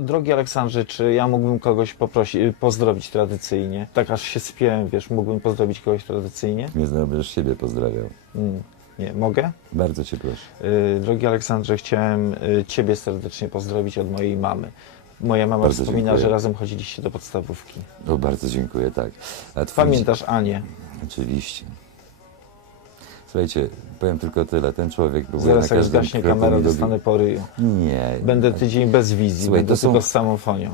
Drogi Aleksandrze, czy ja mógłbym kogoś poprosić, pozdrowić tradycyjnie? Tak aż się spiałem, wiesz, mógłbym pozdrowić kogoś tradycyjnie? Nie znowu będziesz siebie pozdrawiał. Mm, nie, mogę? Bardzo cię proszę. Y, Drogi Aleksandrze, chciałem y, Ciebie serdecznie pozdrowić od mojej mamy. Moja mama Bardzo wspomina, dziękuję. że razem chodziliście do podstawówki. O, bardzo dziękuję, tak. Twój- Pamiętasz Anię? Oczywiście. Słuchajcie, powiem tylko tyle. Ten człowiek był Zaraz jak zgaśnie kamera, dostanę po ryju. Nie. Będę tydzień bez wizji, Słuchaj, będę to są- tylko z samą fonią.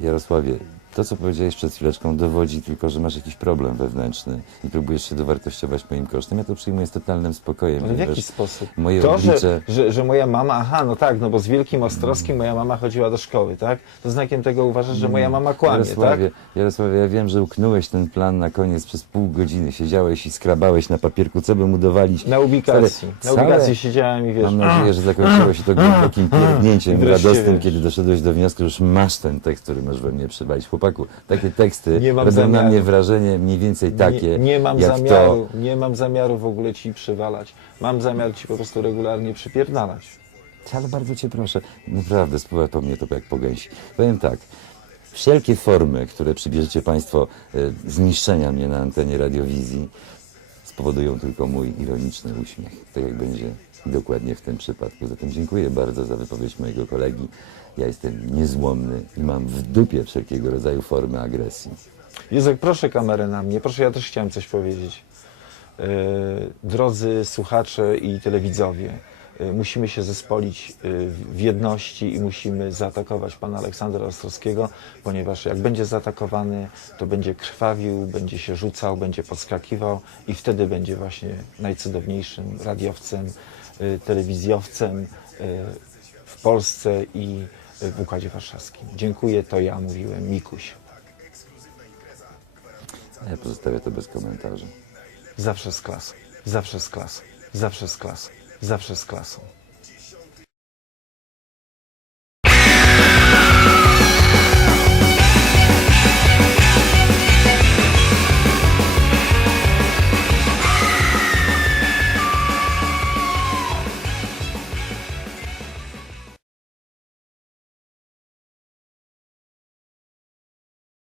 Jarosławie, to co powiedziałeś przed chwileczką dowodzi tylko, że masz jakiś problem wewnętrzny i próbujesz się dowartościować moim kosztem. Ja to przyjmuję z totalnym spokojem. Ale w jaki sposób? Moje to, że, oblicze... że, że moja mama, aha, no tak, no bo z Wielkim Ostrowskim moja mama chodziła do szkoły, tak? To znakiem tego uważasz, że moja mama kłamie, tak? Jarosławie, Jarosławie, ja wiem, że uknąłeś ten plan na koniec przez pół godziny. Siedziałeś i skrabałeś na papierku, co by mu dowalić. Na ubikacji. Stary, Na ubikacji całe- siedziałem i wiesz, Mam nadzieję, że zakończyło się to głębokim pierdnięciem radosnym, wiesz. kiedy doszedłeś do wniosku, że już masz ten tekst, który możesz we mnie przywalić. Chłopaku, takie teksty Nie mam robią na zamiaru. mnie wrażenie mniej więcej takie, nie, nie mam jak zamiaru, to... nie mam zamiaru w ogóle ci przywalać. Mam zamiar ci po prostu regularnie przypierdalać. Ale bardzo cię proszę, naprawdę spływa po mnie to jak po gęsi. Powiem tak, wszelkie formy, które przybierzecie Państwo e, zniszczenia mnie na antenie radiowizji, spowodują tylko mój ironiczny uśmiech. Tak jak będzie dokładnie w tym przypadku. Zatem dziękuję bardzo za wypowiedź mojego kolegi. Ja jestem niezłomny i mam w dupie wszelkiego rodzaju formy agresji. Jezu, proszę kamerę na mnie, proszę, ja też chciałem coś powiedzieć. Yy, drodzy słuchacze i telewidzowie, musimy się zespolić yy, w jedności i musimy zaatakować pana Aleksandra Ostrowskiego, ponieważ jak będzie zaatakowany, to będzie krwawił, będzie się rzucał, będzie podskakiwał i wtedy będzie właśnie najcudowniejszym radiowcem, yy, telewizjowcem w Polsce i w Układzie Warszawskim. Dziękuję, to ja mówiłem, Mikuś. Ja pozostawię to bez komentarza. Zawsze z klasą, zawsze z klasą, zawsze z klasą, zawsze z klasą.